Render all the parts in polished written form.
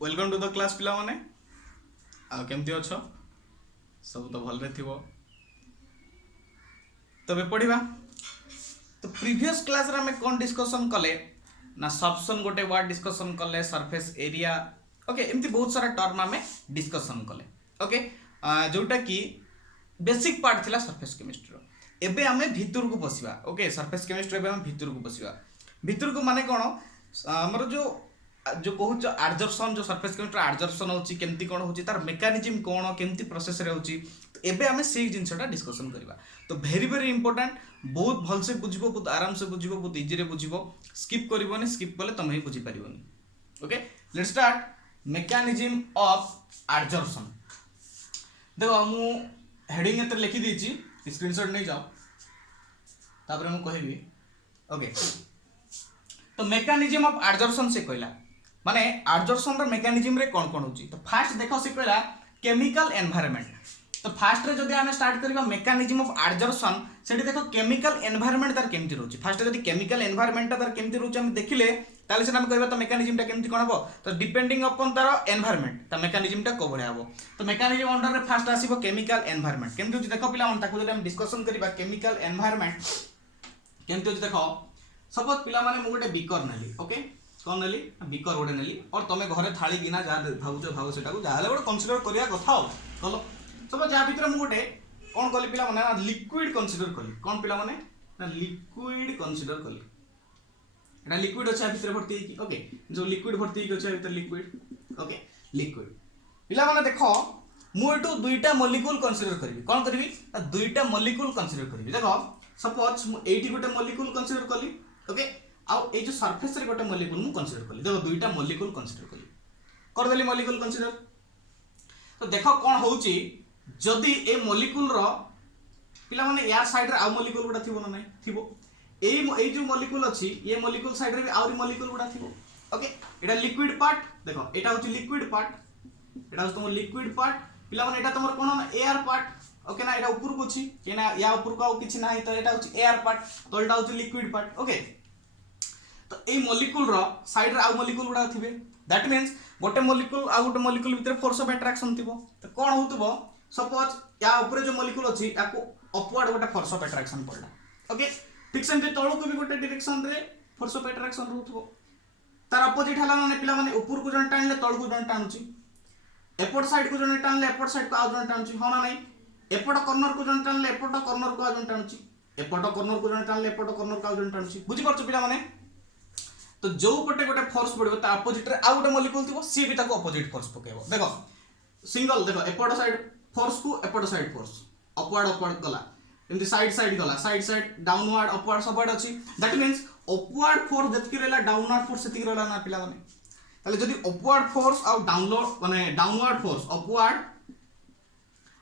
Welcome to the class पिला माने केमती अच्छ सब तो भल थी तबे पढ़ा तो प्रीवियस क्लास रे हमें कौन डिस्कशन कले ना सबसन गोटे वर्ड डिस्कशन कले सरफेस एरिया ओके एमती बहुत सारा टर्म हमें डिस्कशन कले ओके जोटा कि बेसिक पार्ट थिला सरफेस केमिस्ट्री एबे हमें भितर को पसिबा ओके सरफेस केमिस्ट्री एबे हम भितर को पसिबा भितर को माने कोन हमर जो कहूच एडजर्प्शन जो सरफेस केमिस्ट्री एडजर्प्शन होची केमती कोन होची तार मेकानिज्म कोन केमती प्रोसेस रे होची तो एबे हमें से जिनसटा डिस्कशन करबा तो वेरी वेरी इंपोर्टेंट बहुत भल से बुझिबो बहुत आराम से बुझिबो बहुत इजी रे बुझिबो स्किप करबोनी स्किप करले तुम ही बुझी परिबोनी okay let's start mechanism of adsorption देखो मु हेडिंग एते लिखि दीची स्क्रीनशॉट नहीं जाओ तापर मु कहबी ओके तो मेकानिज्म ऑफ एडजर्प्शन से कहला माने एडजर्प्शन रो मेकानिज्म रे कोन कोन होची तो फास्ट देखो से कहला केमिकल एनवायरनमेंट तो फास्ट रे जदी आमे स्टार्ट करबा मेकानिज्म ऑफ एडजर्प्शन सेठी देखो केमिकल एनवायरनमेंट तार केमती रहउची फास्ट जदी केमिकल एनवायरनमेंट तार केमती रहउची हम देखिले ताले से हम कहबा तो मेकानिज्म टा केमती कोन हबो तो डिपेंडिंग अपॉन तार एनवायरनमेंट त मेकानिज्म टा को बढिया हबो तो मेकानिज्म अंडर रे फास्ट आसीबो केमिकल एनवायरनमेंट केमती होची देखो पिला मन ताको जदी हम डिस्कशन करबा केमिकल एनवायरनमेंट केमती होची देखो सपोज पिला माने मु गोटे बीकर नेली ओके कोन नेली बीकर गोटे नेली और तमे घरे थाली गिना जा भाउचो भाउ सेटा को जाले गोटे कंसीडर करिया कथा हो चलो सपोज जा भीतर मु गोटे कोन कली पिला माने लिक्विड कंसीडर कली कोन पिला माने ना लिक्विड कंसीडर कली एटा लिक्विड अछि भीतर भर्ती की ओके जो लिक्विड भर्ती की अछि भीतर लिक्विड ओके लिक्विड पिला माने देखो मु एटू दुईटा मॉलिक्यूल कंसीडर करबी कोन करबी ना दुईटा मॉलिक्यूल कंसीडर करबी देखो सपोज मु एटी गोटे मॉलिक्यूल कंसीडर कली ओके आउ ए जो सरफेस रे गोटे मॉलिक्यूल मु कंसीडर कली देखो दुईटा मॉलिक्यूल कंसीडर कली कर देली मॉलिक्यूल कंसीडर तो देखो कोन होउची जदी ए मॉलिक्यूल रो पिला माने यार साइड रे आउ मॉलिक्यूल गुडा थिबो ना नै थिबो ए जो मॉलिक्यूल अछि ये मॉलिक्यूल साइड रे भी आउरी मॉलिक्यूल गुडा थिबो ओके एटा लिक्विड पार्ट देखो एटा होची लिक्विड पार्ट एटा होची तुम लिक्विड पार्ट पिला माने एटा तमर कोन एयर पार्ट ओके ना एटा ऊपर को अछि केना या ऊपर को आउ किछि नाही तो एटा होची एयर पार्ट तो एटा होची लिक्विड पार्ट ओके तो ए मॉलिक्यूल रो साइड रे आउ मॉलिक्यूल गुडा थिबे दैट मींस गोटे मॉलिक्यूल आ गोटे मॉलिक्यूल भीतर फोर्स ऑफ अट्रैक्शन थिबो तो कोन होतबो सपोज या ऊपर जो मॉलिक्यूल अछि ताको अपवर्ड गोटे फोर्स ऑफ अट्रैक्शन पड़ला ओके ठीक सेमते तळो को भी गोटे डायरेक्शन रे फोर्स ऑफ अट्रैक्शन रहउथबो तार अपोजिट हला माने पिला माने ऊपर को जण टाणले तळ को जण टाणुची एपोर्ट साइड को जण टाणले एपोर्ट साइड को आ जण टाणुची हो ना नाही एपोर्ट कॉर्नर को जण टाणले एपोर्ट कॉर्नर को आ जण टाणुची एपोर्ट कॉर्नर को जण टाणले एपोर्ट कॉर्नर को आ जण टाणुची बुझी परछ पिला माने तो जो पटे गोटे फोर्स पड़िबो ता अपोजिट रे आ गोटे मॉलिक्यूल थिबो सी भी ताको अपोजिट फोर्स पकेबो देखो सिंगल देखो एपोर्ट साइड फोर्स को एपोर्ट साइड फोर्स अपवर्ड गला एमती साइड गला साइड डाउनवर्ड अपवर्ड सबवर्ड अछि दैट मींस अपवर्ड फोर्स जतकी रहला डाउनवर्ड फोर्स सेतकी रहला ना पिला माने ताले जदी अपवर्ड फोर्स आ डाउनवर्ड माने डाउनवर्ड फोर्स अपवर्ड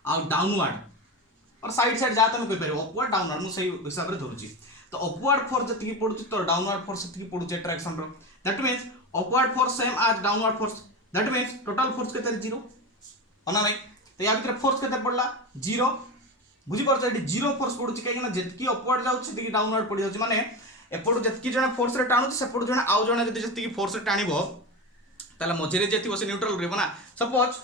आ डाउनवर्ड और साइड जा तमे कहि परिबो अपवर्ड डाउनवर्ड मु सही हिसाब रे धरुची तो अपवर्ड फोर्स जतकी पडुची तो डाउनवर्ड फोर्स सेतकी पडुची अट्रैक्शन रो that means upward force same as downward force that means total force केते 0 अना नाही तो या भीतर फोर्स केते पडला 0 बुझी परछ एटी 0 फोर्स पडुची काहे ना जतकी अपवर्ड जाउची सेतकी डाउनवर्ड पडी जाउची माने एपडु जतकी जण फोर्स रे टाणुची सेपडु जण आउ जण जति जतकी फोर्स रे टाणिबो ताला मझिरे जेति बसे न्यूट्रल रहबो ना सपोज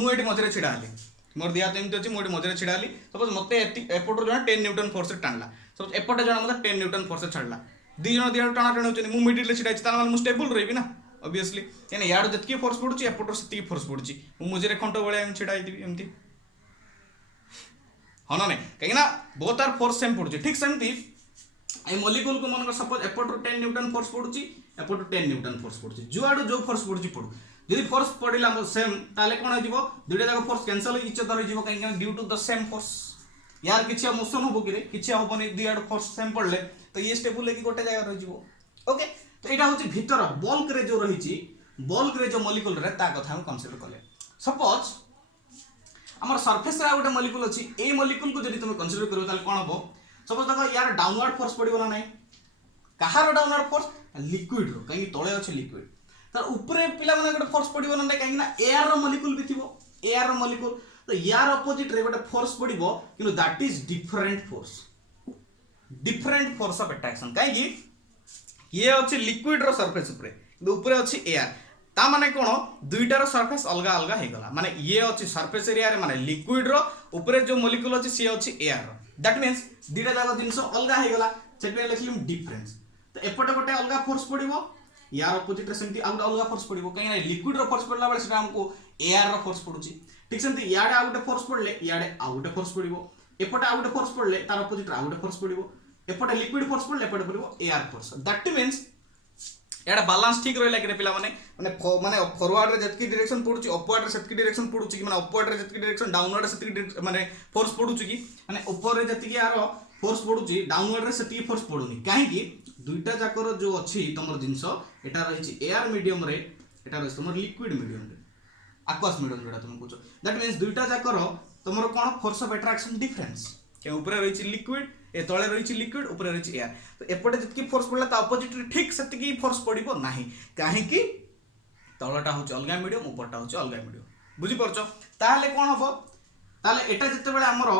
मु एटी मझिरे छिडा हली मोर दिया तो एमती अछि मु एटी मझिरे छिडा हली सपोज मते एपडु जण 10 न्यूटन फोर्स रे टाणला सपोज एपटे जण मते 10 न्यूटन फोर्स रे छाडला दी जण दिया टाणा टाणा होचनी मु मिडिल रे छिडा अछि ताला मु स्टेबल रहबी ना ऑब्वियसली यानी याड जतकी फोर्स पडुची एपटो सेतकी फोर्स पडुची मु मझिरे खंटो बळे एम छिडा आइदिबी एमती हो ना नहीं कहीं ना बोथ आर फोर्स सेम पड़ुची ठीक सेमती ए मॉलिक्यूल को मन सपोज एपटो 10 न्यूटन फोर्स पड़ुची एपटो 10 न्यूटन फोर्स पड़ुची जुआडू जो फोर्स पड़ुची पड़ू यदि फोर्स पड़िला सेम ताले कोन होजिवो दुइटा जाक फोर्स कैंसिल इच अदर होजिवो कहीं due to the same force यार किछि मोशन होबो कि रे किछि होबनी दुइआडू फोर्स सेम पड़ले तो ये स्टेबल लेकी गोटे जगह रहिजिवो ओके तो एटा होची भीतर बल्क रे जो रहिची बल्क रे जो मॉलिक्यूल रे ता कथा हम कंसीडर करले सपोज हमर सरफेस रे गोटे मॉलिक्यूल अछि ए मॉलिक्यूल को जदि तुम कंसीडर करियो ताले कोन हबो सपोज देखो यार डाउनवर्ड फोर्स पडिबो ना नै कहार डाउनवर्ड फोर्स लिक्विड रो कहीं तळे अछि लिक्विड तार ऊपरे पिला माने गोटे फोर्स पडिबो ना नै कहीं ना एयर रो मॉलिक्यूल भी थिबो एयर रो मॉलिक्यूल तो यार अपोजिट रे गोटे फोर्स पडिबो किंतु that is different force of attraction कहीं ये अछि लिक्विड रो सरफेस ऊपरे किंतु ऊपरे अछि एयर ता माने कोन दुईटार सरफेस अलग अलग हे गला माने ये अछि सरफेस एरिया रे माने लिक्विड रो ऊपर जो मॉलिक्यूल अछि से अछि एयर रो दैट मींस दुईटा जाक जिंस अलग हे गला सेटे लिखलिम डिफरेंस तो एपटे गोटे अलग फोर्स पड़िबो यार अपोजिट रे सेंटी अलग फोर्स पड़िबो कहीं ना लिक्विड रो फोर्स पड़ला बेले सेटा हमको एयर रो फोर्स पड़ुची ठीक सेंती याडे आ गोटे फोर्स पड़ले याडे आ गोटे फोर्स पड़िबो एपटे आ गोटे फोर्स पड़ले तार अपोजिट रे आ गोटे फोर्स पड़िबो एपटे लिक्विड फोर्स पड़ले एपटे पड़िबो air force that means Etah balance ठीक रहला कि पिला माने माने फॉरवर्ड रे जतकी डायरेक्शन पडुची अपवर्ड रे सेतकी डायरेक्शन पडुची कि माने अपवर्ड रे जतकी डायरेक्शन डाउनवर्ड रे सेतकी माने फोर्स पडुची कि माने ऊपर रे जतकी यार फोर्स पडुची डाउनवर्ड रे सेतकी फोर्स पडुनी काहे कि दुईटा जाकर जो अछि तमर जिंस एटा रहिची एयर मीडियम रे एटा रहिची तमर लिक्विड मीडियम रे एक्वास मीडियम जोटा तुम कहछो दैट मींस दुईटा जाकर तमर कोन फोर्स ऑफ अट्रैक्शन डिफरेंस के ऊपर रहिची लिक्विड ए तळे रहिची लिक्विड ऊपर रहिची एयर तो एपटे जतकी फोर्स पडला ता अपोजिट रे ठीक सेतकी फोर्स पडिबो नाही काहे कि तळटा होची अलगा मीडियम ऊपरटा होची अलगा मीडियम बुझी परछो ताले कोन हबो ताले एटा जते बेले हमर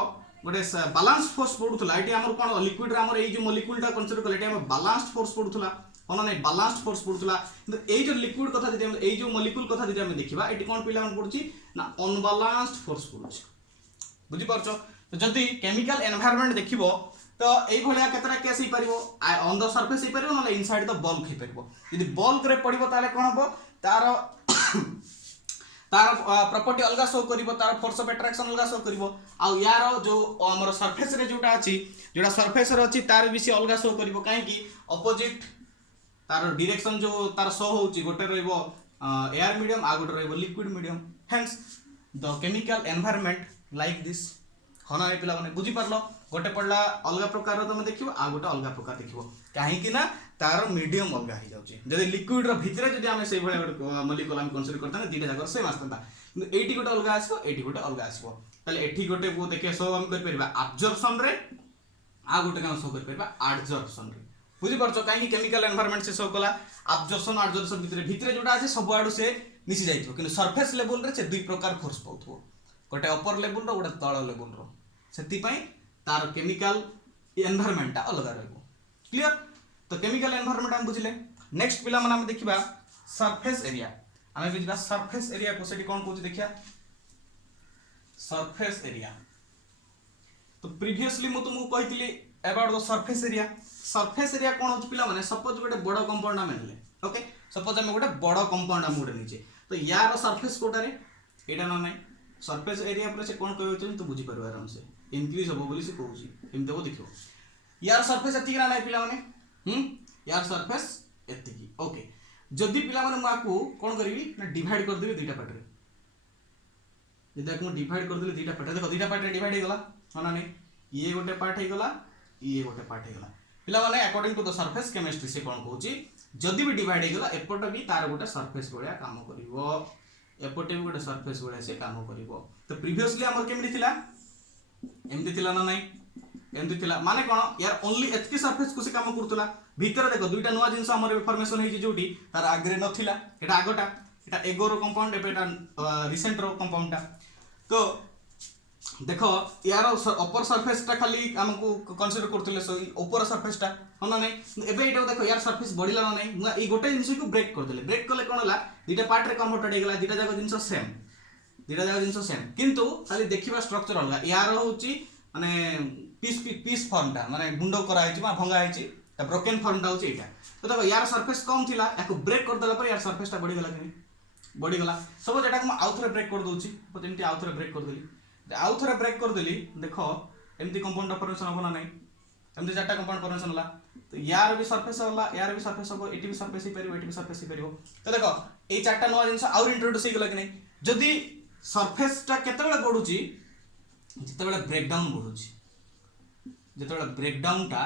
गोटे बैलेंस फोर्स पडुथला एटी हमर कोन लिक्विड रे हमर ए जो मॉलिक्यूल टा कंसीडर करले एटी हमर बैलेंस फोर्स पडुथला कोन नै बैलेंस फोर्स पडुथला किंतु ए जो लिक्विड कथा जदि हम ए जो मॉलिक्यूल कथा जदि हम देखिबा एटी कोन पिला मन पडुची ना अनबैलेंस्ड फोर्स पडुची बुझी परछो तो जदि केमिकल एनवायरनमेंट देखिबो तो एई भलिया केतरा केस ही परिबो ऑन द सरफेस ही परिबो न इनसाइड द बल्क ही परिबो यदि बल्क रे पडिबो ताले कोन हबो तार तार प्रॉपर्टी अलगा शो करिवो तार फोर्स ऑफ अट्रैक्शन अलगा शो करिवो आ यार जो हमर सरफेस रे जोटा अछि जोटा सरफेस रे अछि तार विषय अलगा शो करिवो काहे कि अपोजिट तार डायरेक्शन जो तार शो होउची गोटे रहइबो एयर मीडियम आ गोटे रहइबो liquid medium hence the chemical environment like this हना ए पिला माने बुझी परलो गोटे पडला अलग प्रकार तुम देखिबो आ गोटे अलग प्रकार देखिबो काहे कि ना तार मीडियम अलग ही जाउची जदि लिक्विड रो भितरे जदि हमें सेइ भले मॉलिक्यूल हम कंसीडर करता ना दीटा जाकर सेम आस्तता किंतु एटी गोटे अलग आसीबो एटी गोटे अलग आसीबो ताले एठी गोटे को देखिए शो हम कर परबा एब्जॉर्प्शन रे आ गोटे काम शो कर परबा एडजॉर्प्शन रे बुझी परछो काहे कि केमिकल एनवायरनमेंट से शो कला एब्जॉर्प्शन भितरे जोटा আছে सब आडू से मिसी जाइथो किंतु सरफेस लेवल रे से दुई प्रकार फोर्स पाउथो गोटे अपर लेवल रो गोटे तळ लेवल रो सेति पई तार केमिकल एनवायरनमेंट अलग रहबो क्लियर तो केमिकल एनवायरनमेंट हम बुझले नेक्स्ट पिला मन हम देखिबा सरफेस एरिया हमें बुझबा सरफेस एरिया को सेठी कोन कहू देखिया सरफेस एरिया तो प्रीवियसली मु तुमको कहितली अबाउट द सरफेस एरिया कोन होछ पिला माने सपोज गोटे बड़ कंपाउंड हम ले ओके सपोज हम गोटे बड़ कंपाउंड हम गोटे नीचे तो यार सरफेस कोटा रे एटा न नै सरफेस एरिया पर से कोन कहउ तो बुझी परबा आराम से इंक्रीज होबो बोली से कहउची एम देबो देखियो यार सरफेस एतिक ना नै पिला माने यार सरफेस एतिकी ओके जदी पिला माने माकू कोन करबी ना डिवाइड कर देबी दुईटा पार्ट रे जदी को डिवाइड कर देले दुईटा पार्ट देखो दुईटा पार्ट रे डिवाइड हे गला माना नै ये गोटे पार्ट हे गला ये गोटे पार्ट हे गला पिला माने according to the surface chemistry से कोन कहउची जदी भी डिवाइड हे गला एपट भी तार गोटे सरफेस भलिया काम करिवो एपटे भी गोटे सरफेस भलिया से काम करिवो तो प्रीवियसली हमर केमि थिला एमती थिला ना नै एमती थिला माने कोन यार ओनली एतकी सरफेस को से काम करतला भीतर देखो दुईटा नवा जिंस हमर फॉर्मेशन हे जोटी तार आगरे नथिला एटा आगोटा एटा एगो रो कंपाउंड एटा रिसेंट रो कंपाउंड ता तो देखो यार अपर सरफेस ता खाली हमको कंसीडर करतले सो ऊपर सरफेस ता होना नै एबे एटा देखो यार सरफेस बढ़िला ना नै ई गोटे जिंस को ब्रेक कर देले ब्रेक करले कोन होला दुईटा पार्ट रे कन्वर्टेड हे गेला दुईटा जाको जिंस सेम दुईटा जाको जिंस सेम किंतु खाली देखिबा स्ट्रक्चर अलगा यार होची माने पीस फॉर्म ता माने गुंडो करा हिची बा भंगा हिची ता ब्रोकन फॉर्म ता होची एटा तो देखो यार सरफेस कम थिला याको ब्रेक कर देला पर यार सरफेस ता बढ़ी गेला कि बढ़ी गेला सब जेटा को आउ थरे ब्रेक कर दोची तो जेंति आउ थरे ब्रेक कर देली आउ थरे ब्रेक कर देली देखो एमती कंपाउंड फॉर्मेशन होना नै एमती चारटा कंपाउंड फॉर्मेशन होला तो यार भी सरफेस होला यार भी सरफेस हो एटी भी सरफेस ही परिबो एटी भी सरफेस ही परिबो तो देखो ए चारटा नवा जिंस और इंट्रोड्यूस हो गेला कि नै जदी सरफेस ता केते बेला बढ़ुची जते बेला ब्रेक डाउन बढ़ुची जते बेला ब्रेक डाउन ता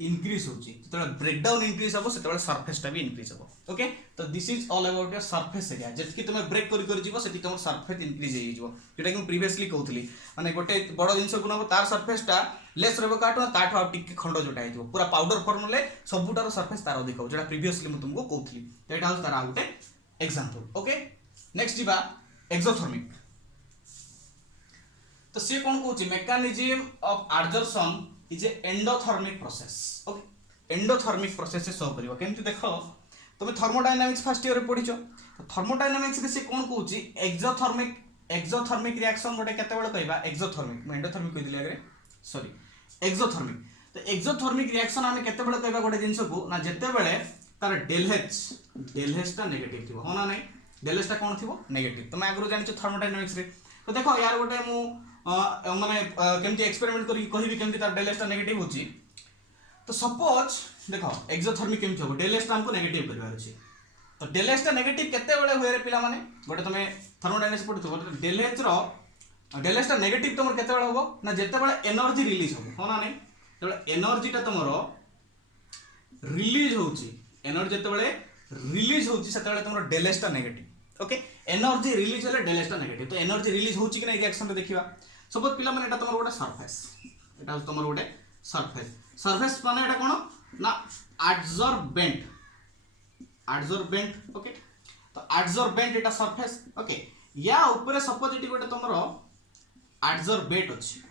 इंक्रीज होची जते बेला ब्रेक डाउन इंक्रीज हो सेते बेला सरफेस ता भी इंक्रीज हो ओके तो this is all about your surface area जतकी तुम ब्रेक करि जीवो सेति तुम सरफेस इंक्रीज हे जीवो जेटा कि प्रीवियसली कहउथली माने गोटे बड़ जिंस को नबो तार सरफेस ता लेस रहबो काटो ताठो आ टिक खंड जोटा हे जीवो पूरा पाउडर फॉर्म ले सबुटार सरफेस तार अधिक हो जेटा प्रीवियसली म तुमको कहउथली एटा हो तार आ गोटे एग्जांपल ओके नेक्स्ट दिबा एक्सोथर्मिक तो से कोन कहउची mechanism of adsorption is a endothermic process okay endothermic process से शो करिवो केमति देखो तुम थर्मोडायनामिक्स फर्स्ट ईयर पढ़ी थर्मोडायनामिक्स रे से कोन कहूची एक्सोथर्मिक रिएक्शन गोटे केतेबेले कहबा एक्सोथर्मिक मैं एंडोथर्मिक कहि दिले आगे सॉरी एक्सोथर्मिक तो एक्सोथर्मिक रिएक्शन आमे केतेबेले कहबा गोटे जिंस को ना जेतेबेले तार डेलहेच टा नेगेटिव थिबो हो ना नहीं डेलहेच टा कोन थिबो नेगेटिव तुम आगरो जानिछ थर्मोडायनामिक्स रे तो देखो यार गोटे मु माने केमती एक्सपेरिमेंट करी कहबी केमती तार डेलहेच टा नेगेटिव होची तो सपोज देखो एक्सोथर्मिक केमती हो डेलहेच टा हमको नेगेटिव करबार अछि तो डेलहेच टा नेगेटिव केते बेले होय रे पिला माने गोटे तमे थर्मोडायनामिक्स पढिथबो डेलहेच टा नेगेटिव तमर केते बेले होबो ना जेते बेले एनर्जी रिलीज होबो हो ना नहीं जेते एनर्जी टा तमर रिलीज होची एनर्जी जेते बेले रिलीज होची सेते बेले तमर डेलहेच टा नेगेटिव ओके एनर्जी रिलीज होले डेलहेच टा नेगेटिव तो एनर्जी रिलीज होची कि नै रिएक्शन रे देखिबा सपोज पिला माने एटा तमर गोटे सरफेस एटा तमर गोटे सरफेस माने एटा कोन ना एडजॉर्बेंट ओके तो एडजॉर्बेंट एटा सरफेस ओके या ऊपर सपोज एटी गोटे तमरो एडजॉर्बेट अछि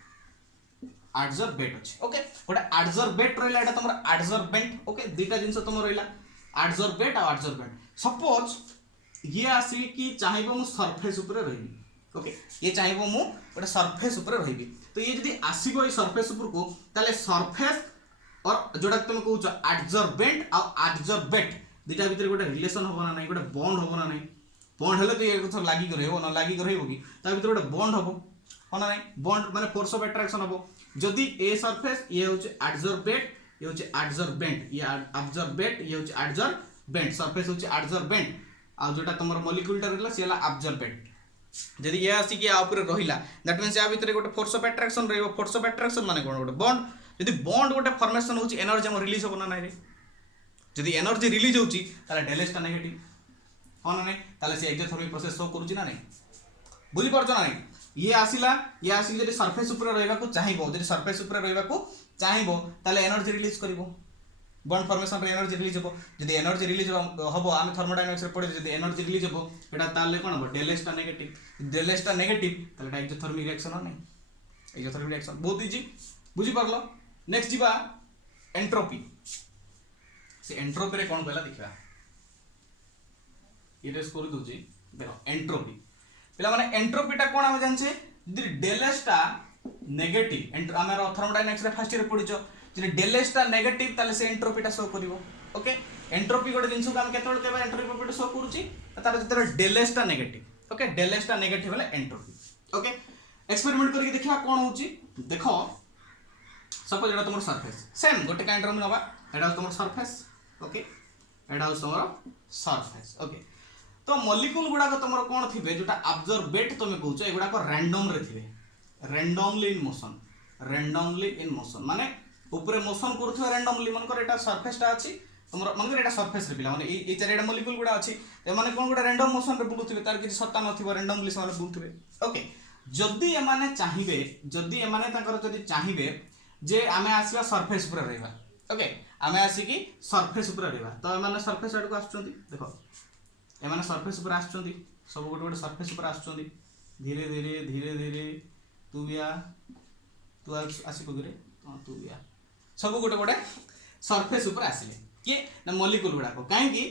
ओके गोटे एडजॉर्बेट रहला एटा तमरो एडजॉर्बेंट ओके दुटा जिंस तमरो रहला एडजॉर्बेट आ एडजॉर्बेंट सपोज ये आसी कि चाहिबो मु सरफेस ऊपर रहिबी ओके ये चाहिबो मु गोटे सरफेस ऊपर रहिबी तो ये जदी आसीबो ई सरफेस ऊपर को ताले सरफेस और जोडा तुम कहउछ एडजॉर्बेंट आ एडजॉर्बेट दुटा भीतर गोटे रिलेशन होबो ना नहीं गोटे बॉन्ड होबो ना नहीं बॉन्ड हेले तो ये कथ लागी कर रहबो ना लागी कर रहबो कि ता भीतर गोटे बॉन्ड होबो हो ना नहीं बॉन्ड माने फोर्स ऑफ अट्रैक्शन होबो जदी ए सरफेस ये होछ एडजॉर्बेट ये होछ एडजॉर्बेंट ये एब्जॉर्बेट ये होछ एडजॉर्बेंट सरफेस होछ एडजॉर्बेंट आ जोटा तमर मॉलिक्यूल टा रहला सेला एब्जॉर्बेंट जदी ये आसी कि आ ऊपर रहिला दैट मींस या भीतर गोटे फोर्स ऑफ अट्रैक्शन रहबो फोर्स ऑफ अट्रैक्शन माने कोन गोटे बॉन्ड जदी बॉन्ड गोटे फॉर्मेशन होची एनर्जी हम रिलीज होबो ना नाही रे जदी एनर्जी रिलीज होची ताले डेलहेच टा नेगेटिव हो ना नहीं ताले से एक्सोथर्मिक प्रोसेस शो करूची ना नहीं बुझी परछो ना नहीं ये आसी जदी सरफेस ऊपर रहबा को चाहिबो जदी सरफेस ऊपर रहबा को चाहिबो ताले एनर्जी रिलीज करिवो बॉन्ड फॉर्मेशन रे एनर्जी रिलीज होबो जदी एनर्जी रिलीज होबो आमे थर्मोडायनामिक्स रे पढे जदी एनर्जी रिलीज होबो एटा ताले कोन होबो डेलहेच टा नेगेटिव ताले एटा एक्सोथर्मिक रिएक्शन हो नहीं एक्सोथर्मिक रिएक्शन बहुत इजी बुझी परलो नेक्स्ट जीवा एंट्रोपी से एंट्रोपी रे कोन कहला देखिबा इरेस कर दोजी देखो एंट्रोपी पिला माने एंट्रोपी टा कोन हम जानछे जदी डेलहेच टा नेगेटिव हमर थर्मोडायनामिक्स रे फर्स्ट ईयर पढिचो जदी डेलहेच टा नेगेटिव ताले से एंट्रोपी टा शो करिवो ओके एंट्रोपी गोटे जिंस को हम केतोल केबा एंट्रोपी टा शो करूची तार जते डेलहेच टा नेगेटिव ओके डेलहेच टा नेगेटिव हले एंट्रोपी ओके एक्सपेरिमेंट करके देखिबा कोन होची देखो सपोज एटा तुमर सरफेस सेम गोटे काइंड रो नबा एटा तुमर सरफेस ओके एटा तुमर सरफेस ओके तो मॉलिक्यूल गुडा को तुमर कोन थिबे जोटा एब्जॉर्बेट तुमे कहउछ एगुडा को रैंडम रे थिबे रैंडमली इन मोशन माने ऊपर मोशन करथुवा रैंडमली मन कर एटा सरफेस टा अछि तुमर मन कर एटा सरफेस रे पिला माने ए चारिटा मॉलिक्यूल गुडा अछि ए माने कोन गुडा रैंडम मोशन रे बुलुथिबे तार किछि सत्ता नथिबो रैंडमली से माने बुलुथिबे ओके जदी ए माने चाहिबे जे आमे आसीबा सरफेस ऊपर रहबा ओके आमे आसी कि सरफेस ऊपर रहबा तो ए माने सरफेस आड को आछुंती देखो ए माने सरफेस ऊपर आछुंती सब गोटे गोटे सरफेस ऊपर आछुंती धीरे धीरे तू बिया तू आसी पगरे हां तू बिया सब गोटे गोटे सरफेस ऊपर आसीले के ना मॉलिक्यूल गुडा को काहे कि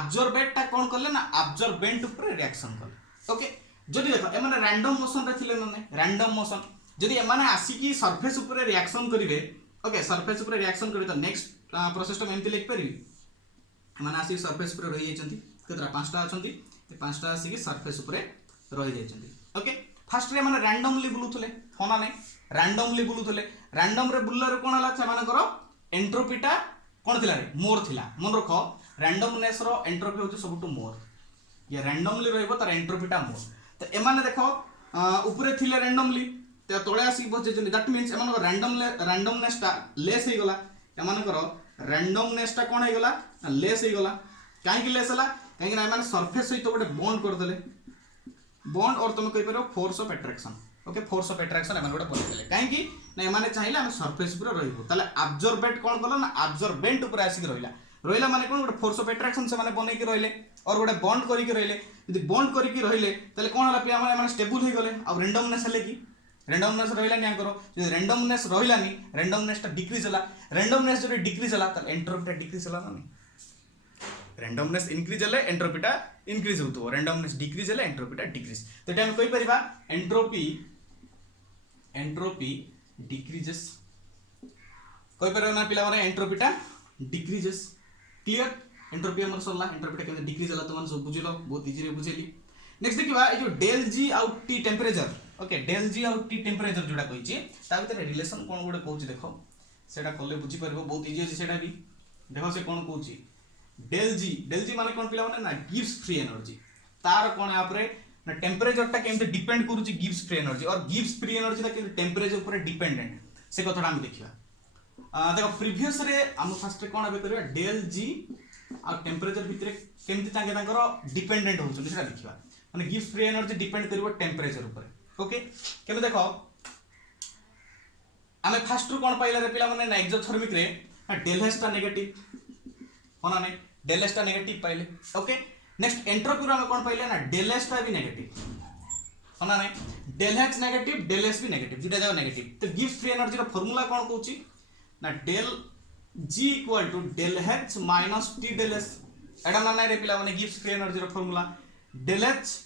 एब्जॉर्बेट टा कोन करले ना एब्जॉर्बेंट ऊपर रिएक्शन करले ओके जदी देखो ए माने रैंडम मोशन रे थिले न रैंडम मोशन जदी ए माने आसी कि सरफेस ऊपर रिएक्शन करिवे ओके सरफेस ऊपर रिएक्शन करी तो नेक्स्ट प्रोसेस टा एमती लिख परिबी ए माने आसी सरफेस ऊपर रहि जायछंती केतरा पांचटा अछंती ते पांचटा आसी कि सरफेस ऊपर रहि जायछंती ओके फर्स्ट रे माने रैंडमली बुलुथले होना नै रैंडमली बुलुथले रैंडम रे बुलर कोन हला छ माने करो एंट्रोपी टा कोन थिला रे मोर थिला मन रखो रैंडमनेस रो एंट्रोपी होछ सबटु मोर ये रैंडमली रहइबो तार एंट्रोपी टा मोर तो ए माने देखो ऊपर थिले रैंडमली ते तळे आसी बजे दैट मींस एमान रैंडमनेस टा लेस हे गला ए माने करो रैंडमनेस टा कोन हे गला लेस हे गला काहे कि लेस हला काहे कि ना माने सरफेस सहित गोटे बॉन्ड कर देले बॉन्ड और तुम कहि परबो force of attraction okay force of attraction एमान गोटे बन देले काहे कि ना माने चाहिला हम सरफेस ऊपर रहइबो ताले एब्जॉर्बेट कोन करला ना एब्जॉर्बेंट ऊपर आसी रहिला माने कोन गोटे फोर्स ऑफ अट्रैक्शन से माने बनै कि रहिले और गोटे बॉन्ड करि कि रहिले यदि बॉन्ड करि कि रहिले ताले कोन हला पिया माने स्टेबल हे गले आ रैंडमनेस हले कि रैंडमनेस रहिला नि करो जे रैंडमनेस रहिला नि रैंडमनेस टा डिक्रीज हला रैंडमनेस जो डिक्रीज हला त एंट्रोपी टा डिक्रीज हला ना रैंडमनेस इंक्रीज हेले एंट्रोपीटा इंक्रीज होतो, रैंडमनेस डिक्रीज हेले एंट्रोपीटा डिक्रीज। तो एटा हम कहि परिबा एंट्रोपी डिक्रीजेस, कहि परिबा ना पिला माने एंट्रोपीटा डिक्रीजेस। क्लियर? एंट्रोपी हमर सरला, एंट्रोपीटा केते डिक्रीज होला तो मन सब बुझिलो, बहुत इजी रे बुझेली। नेक्स्ट देखिबा ए जो del G out T temperature, okay del G out T temperature जोडा कहिची ता भीतर रिलेशन कोन गुडे कहूची देखो, सेटा करले बुझी परबो, बहुत इजी अछि सेटा भी। देखो से कोन कहूची डेल जी माने कोन पिला माने ना गिव्स फ्री एनर्जी, तार कोन आप रे ना टेंपरेचर टा केमते डिपेंड करूची गिव्स फ्री एनर्जी, और गिव्स फ्री एनर्जी ता के टेंपरेचर ऊपर डिपेंडेंट, से कथाटा हम देखिबा। देखो प्रीवियस रे हम फर्स्ट कोन आबे करबा डेल जी आ टेंपरेचर भितरे केमते तांगे तांकर डिपेंडेंट होचुन सेटा देखिबा, माने गिव्स फ्री एनर्जी डिपेंड करबो टेंपरेचर ऊपर। ओके केमे देखो आमे फर्स्ट रु कोन पाइला रे पिला माने ना एक्सोथर्मिक रे डेल एच टा नेगेटिव होना नै, डेल एच टा नेगेटिव पाइले। ओके नेक्स्ट एंट्रोपी रो आमे कोन पाइले ना डेल एच टा भी नेगेटिव होना नै, del H negative del H भी नेगेटिव, दुटा जाक नेगेटिव। तो गिव्स फ्री एनर्जी रो फार्मूला कोन कहूची ना del G equal to del H minus T del H, एडा माने रे पिला माने गिव्स फ्री एनर्जी रो formula del H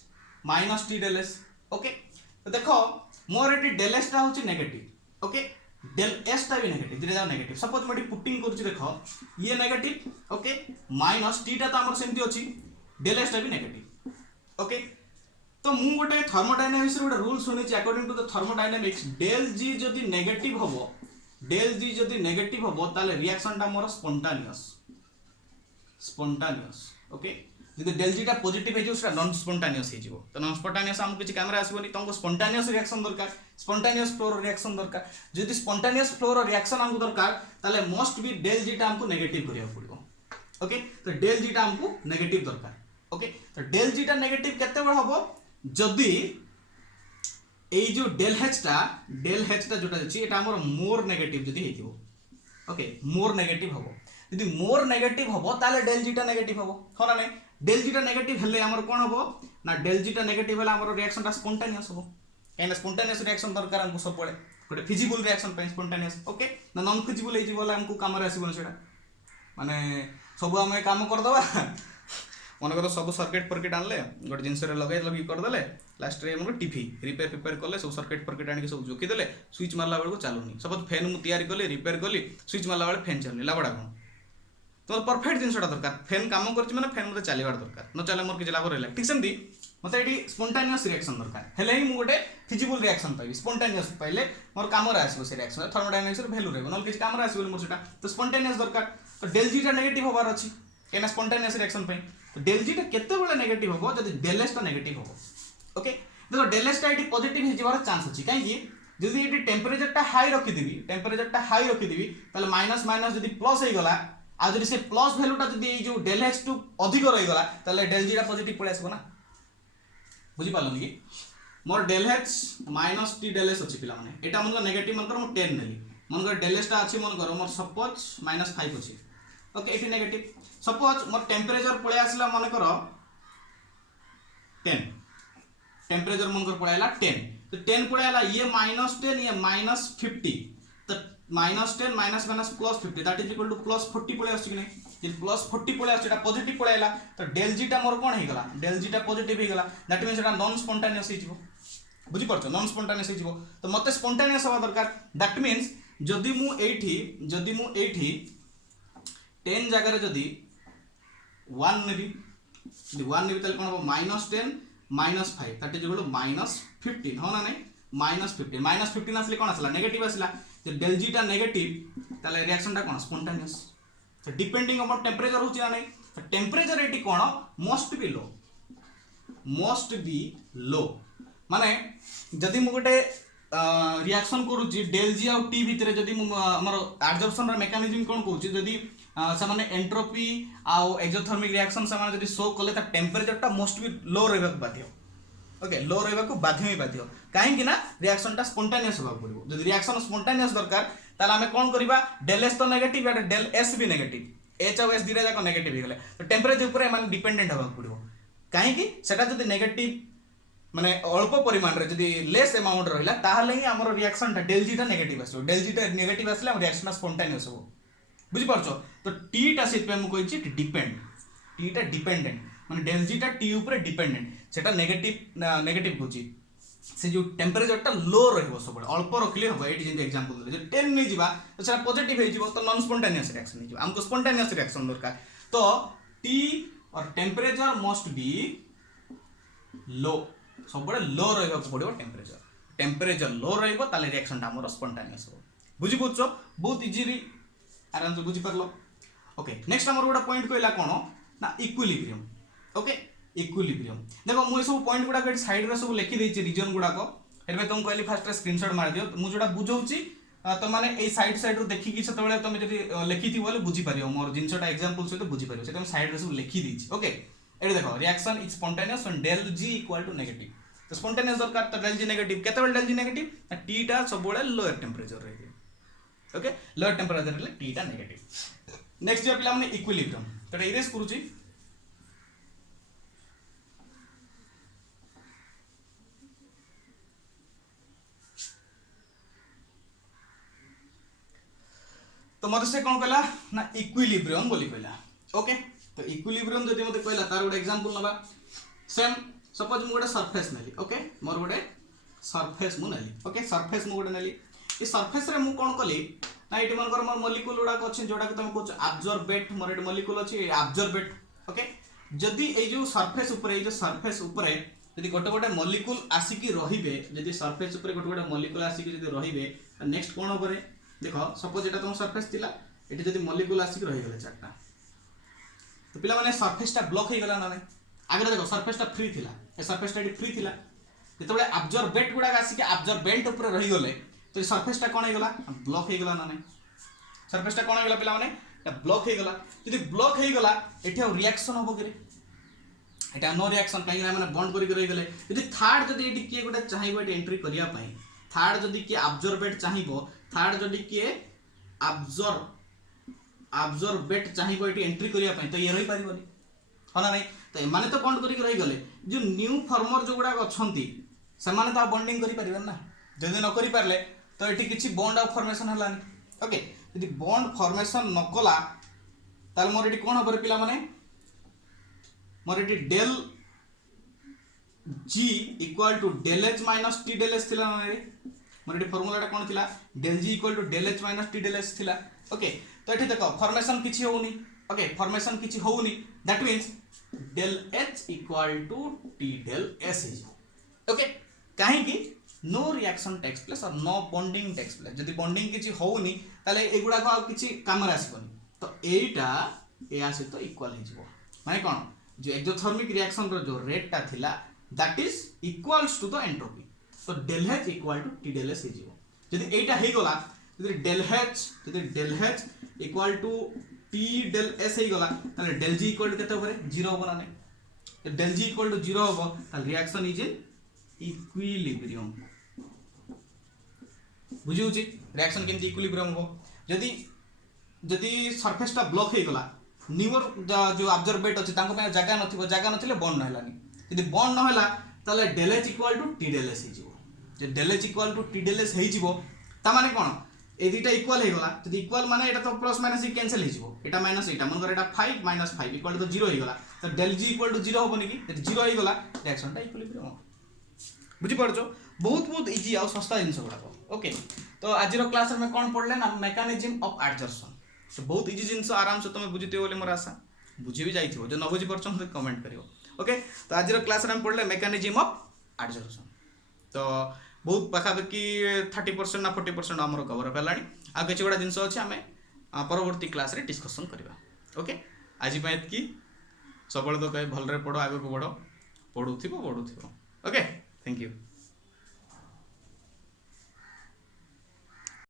minus T del H. Okay तो देखो मोर एटी डेल एच टा होची नेगेटिव, ओके डेल एच टा भी नेगेटिव, दुटा जाक नेगेटिव। सपोज मैं पुटिंग करूची देखो ये नेगेटिव, ओके माइनस टी टा तो हमर सेमती अछि, डेल एच टा भी नेगेटिव। ओके तो मु गोटे थर्मोडायनामिक्स रे गोटे रूल सुनिछि, according to the thermodynamics del G जदि नेगेटिव हबो, डेल जी जदि नेगेटिव हबो ताले रिएक्शन टा मोर स्पॉन्टानियस। ओके जदि डेल जी टा पॉजिटिव हे जो सेटा नॉन स्पॉन्टानियस हे जिवो, तो नॉन स्पॉन्टानियस हमकु किछि कैमरा आसीबोनी, तुमको स्पॉन्टानियस रिएक्शन दरकार, स्पॉन्टानियस फ्लो रो रिएक्शन दरकार। जदि स्पॉन्टानियस फ्लो रो रिएक्शन हमकु दरकार ताले मोस्ट बी डेल जी टा हमकु नेगेटिव करिया पड़िबो। ओके तो डेल जी टा हमकु नेगेटिव दरकार। ओके तो डेल जी टा नेगेटिव केते बेर हबो जदि ए जो डेल एच टा जोटा अछि एटा हमर मोर नेगेटिव जदि हेतिबो। ओके मोर नेगेटिव हबो, यदि मोर नेगेटिव हबो ताले डेल जी टा नेगेटिव हबो, होना नै डेल जी टा नेगेटिव हेले हमर कोन हबो ना डेल जी टा नेगेटिव हेला हमर रिएक्शन टा स्पॉन्टानियस हबो, काहे ना स्पॉन्टानियस रिएक्शन दरकार हमकु सब पड़े गोटे फिजिबल रिएक्शन पे स्पॉन्टानियस। ओके ना नॉन फिजिबल हे जिवला हमकु काम रे आसीबो सेटा, माने सब हम काम कर दबा मन कर सब सर्किट फर्किट आनले गोटे जिनस लगे कर देले लास्ट रे हमको टीवी रिपेयर कले सब सर्किट फर्किट आनिक सब जोकी देले स्विच मारला बेलू चालूनी। सपोज फैन मु तैयारी कली रिपेयर कली स्विच मारला बेले फैन चलनी लाभटा कौन तो परफेक्ट जिनसटा दरकार, फैन काम कर मैंने फैन मत चलवार दरकार, न चले मोर किसी लाभ रहा। ठीक सेमती मत ये स्पॉन्टानियस रिएक्शन दरकार हेले ही गोटे फिजिबल रिएक्शन पाइबी, स्पॉन्टानियस पाइले मोर काम आसो से रिएक्शन थर्मोडायनामिक्स वैल्यू रही ना किसी काम आसो मोर सेटा, तो स्पॉन्टानियस दरकार। तो डेल जी टा नेगेटिव होबार अछि कहीं स्पॉन्टानियस रिएक्शन पे, तो डेल जी टा केते बेले नेगेटिव होबो जदि डेल एच टा नेगेटिव होबो। ओके देखो डेल एच टा एटी पॉजिटिव हे जिवार चांस अछि, काहे कि जदि एटी टेंपरेचर टा हाई रखि देबी ताले माइनस माइनस जदि प्लस हे गला आ जदि से प्लस वैल्यूटा जदि ए जो डेल एच टू अधिक रही गला ताले डेल जी टा पॉजिटिव पळे आसबो ना, बुझी पालनी कि मोर del H minus T del H अछि पिला माने एटा मन नेगेटिव मन कर मो 10 नेली मन कर डेल एच टा अछि मन कर मोर सपोज -5 अछि। ओके एटी नेगेटिव सपोज मोर टेंपरेचर पळे आसला मन कर 10, टेंपरेचर मन कर पळे आला 10, तो 10 पळे आला ये -10 ये -50, तो -10 minus minus +50 that is equal to +40 पळे आछि कि नै, जे +40 पळे आछि एटा पॉजिटिव पळे आला, तो डेल जी टा मोर कोन हे गला डेल जी टा पॉजिटिव हे गला, दैट मींस एटा नॉन स्पॉन्टानियस हे जिवो, बुझी परछो नॉन स्पॉन्टानियस हे जिवो। तो मते स्पॉन्टानियस होबा दरकार, दैट मींस जदि मु एठी 10 जगह रे जदि 1 नेबी ताले कोन हो -10 -5 दैट इज इक्वल टू -15 हो ना नै -15 आसले कोन आसला नेगेटिव आसला, तो डेल जी टा नेगेटिव ताले रिएक्शन टा कोन स्पॉन्टानियस, तो डिपेंडिंग अपॉन टेंपरेचर होची ना नै, तो टेंपरेचर एटी कोन मोस्ट बी लो माने जदि मु गोटे रिएक्शन करूची डेल जी आ टी भितरे जदि हमर एब्जॉर्प्शन रा मेकानिज्म कोन कहूची जदि से माने एंट्रोपी आ एक्सोथर्मिक रिएक्शन से माने जदि शो कले त टेंपरेचर टा मोस्ट बी लो रहबा बाध्य। ओके लो रहबा को बाध्य काहे कि ना रिएक्शन टा स्पॉन्टानियस होबा पड़िबो, जदि रिएक्शन स्पॉन्टानियस दरकार ताले हमें कोन करबा डेल एस तो नेगेटिव या डेल एस भी नेगेटिव, एच और एस दिरा जाको नेगेटिव हे गेले, तो टेंपरेचर ऊपर माने डिपेंडेंट होबा पड़िबो, काहे कि सेटा जदि नेगेटिव माने अल्प परिमाण रे जदि लेस अमाउंट रहिला ताहले ही हमर रिएक्शन टा डेल जी टा नेगेटिव आसो, डेल जी टा नेगेटिव आसले हम रिएक्शन स्पॉन्टानियस हो, बुझि परछो। तो टी टा से पे हम कहै छी डिपेंड, टी टा डिपेंडेंट माने डेल जी टा टी ऊपर डिपेंडेंट सेटा नेगेटिव होची से जो टेम्परेचर टा लो रहबो सब अल्प रखले हम एटी जेंति एग्जांपल जे 10 नै जिबा तो सेटा पॉजिटिव हे जिवो तो नॉन स्पॉन्टेनियस रिएक्शन हे जिवो हमको स्पॉन्टेनियस रिएक्शन दरकार तो टी और टेम्परेचर मस्ट बी लो सब लो रहबा पड़िबो टेम्परेचर लो रहबो ताले रिएक्शन टा हमर स्पॉन्टेनियस हो बुझी पुछो बहुत इजीली आराम से बुझी परलो ओके नेक्स्ट हमर गोटा पॉइंट कहला कोन ना इक्विलिब्रियम ओके इक्विलिब्रियम देखो मु सब पॉइंट गुडा के साइड रे सब लिखि देछि रीजन गुडा को एबे तुम कहली फर्स्ट स्क्रीनशॉट मार दियो मु जोडा बुझौछि तो माने ए साइड रो देखि कि सेतबेले तुम जदी लिखिथि बोले बुझी परियो मोर जिंसटा एग्जांपल सहित बुझी परियो सेतम साइड रे सब लिखि देछि ओके एडे देखो reaction is spontaneous when del G equal to negative तो स्पॉन्टेनियस दरकार तो डेल जी नेगेटिव केतबेले डेल जी नेगेटिव टी टा सबबेले लोअर टेंपरेचर रही ओके लोअर टेंपरेचर रे टी टा नेगेटिव नेक्स्ट जो पिला माने इक्विलिब्रियम तो इरेज करूची तो मत से कौन कहला ना इक्विलिब्रियम बोली कहला ओके तो इक्विलिब्रियम जदि मते कहला तार गोटे एग्जांपल नबा सेम सपोज मु गोटे सरफेस नेली ओके मोर गोटे सरफेस मु नेली ओके सरफेस मु गोटे नेली ए सरफेस रे मु कोन कली ना एटी मनकर मोर मॉलिक्यूल गुडा अछि जोडा के तुम कहछ एब्जॉर्बेट मोर एटी मॉलिक्यूल अछि एब्जॉर्बेट ओके जदि ए जो सरफेस ऊपर जदि गोटे गोटे मॉलिक्यूल आसिकी रहिबे जदि सरफेस ऊपर गोटे गोटे मॉलिक्यूल आसिकी जदि रहिबे नेक्स्ट कोन होबरे देखो सपोज एटा तुम सरफेस थिला एटी जदि मॉलिक्यूल आसिकी रहि गेले चारटा तो पिला माने सरफेस टा ब्लॉक हे गेला ना नै आगे देखो सरफेस टा फ्री थिला ए सरफेस टा फ्री थिला जेतबे एब्जॉर्बेट गुडा आसिकी एब्जॉर्बेंट ऊपर रहि गेले तो सरफेस टा कोन हे गेला ब्लॉक हे गेला ना नै सरफेस टा कोन हे गेला पिला माने ता ब्लॉक हे गेला यदि ब्लॉक हे गेला एठी रिएक्शन होबो करे एटा नो रिएक्शन काई ना माने बॉन्ड करि रहि गेले यदि थर्ड जदि एठी के गोटे चाहिबो एठी एंट्री करिया पई थर्ड जदि के एब्जॉर्बेट चाहिबो थर्ड जदि के एब्जॉर्बेट चाहिबो एठी एंट्री करिया पई तो ये रहि परिबोनी हना नै तो माने तो बॉन्ड करि रहि गेले जो न्यू फॉर्मर जो गुडा अछंती से माने तो बॉन्डिंग करि परिबन ना जदि न करि परले तो एठी किछि बॉन्ड ऑफ फॉर्मेशन हलानी ओके यदि बॉन्ड फॉर्मेशन न कला ताल मोर एठी कोन होबरे पिला माने मोर एठी del g equal to del h minus t del h थिला ना रे मोर एठी फार्मूला टा कोन थिला del g equal to del h minus t del h थिला ओके तो एठी देखो फॉर्मेशन किछि होउनी ओके फॉर्मेशन किछि होउनी that means del h equal to t del s is okay काहे कि नो रिएक्शन टेक्स प्लेस और नो बॉन्डिंग टेक्स प्लेस जदि बॉन्डिंग किछि होउनी ताले एगुडा को किछि काम रे आसीबनी तो एटा ए आसे तो इक्वल हे जिवो माने कोन जो एक्सोथर्मिक रिएक्शन रो जो रेट ता थिला that is equals to the entropy तो del h equal to t del s हे जिवो जदि एटा हे गला जदि del h equal to t del s हे गला ताले डेल g इक्वल टू केते होबरे 0 होबो ना नै डेल g इक्वल टू 0 होबो ताले रिएक्शन इज इन इक्विलिब्रियम बुझिउची रिएक्शन केमती इक्विलिब्रियम हो जदि जदि सरफेस टा ब्लॉक हे गला न्यूअर जो एब्जॉर्बेट अछि तांको पे जगह नथिले बॉन्ड न हलानी यदि बॉन्ड न हला ताले del h equal to t del s हे जिवो जे del h equal to t del s हे जिवो ता माने कोन ए दुटा इक्वल हे गला जदि इक्वल माने एटा तो प्लस माइनस ही कैंसिल हे जिवो एटा माइनस एटा मन कर एटा 5 माइनस 5 इक्वल टू 0 हे गला तो डेल g इक्वल टू 0 होबनी कि जदि 0 हे गला रिएक्शन टा इक्विलिब्रियम बुझी पड़छो बहुत इजी आ सस्ता जिंस गुडा ओके तो आज क्लास में कौन पढ़ले ना मेकानिज्म ऑफ एडजर्सन तो बहुत इजी जिंस आराम से तुम बुझीते बोले मोर आशा बुझी भी जाइथिबो जो न बुझी परछो मते कमेंट करियो ओके तो आज क्लास में पढ़ले मेकानिज्म ऑफ एडजर्सन तो बहुत पाखापाखि 30% ना 40% आमर कवर पेलानी आ किछि गुडा जिंस अछि आमे परवर्ती क्लास रे डिस्कशन करबा ओके आज पय एतकी सबले तो कहे भल रे पढो आगे को बढ़ो पढुथिबो ओके थैंक यू।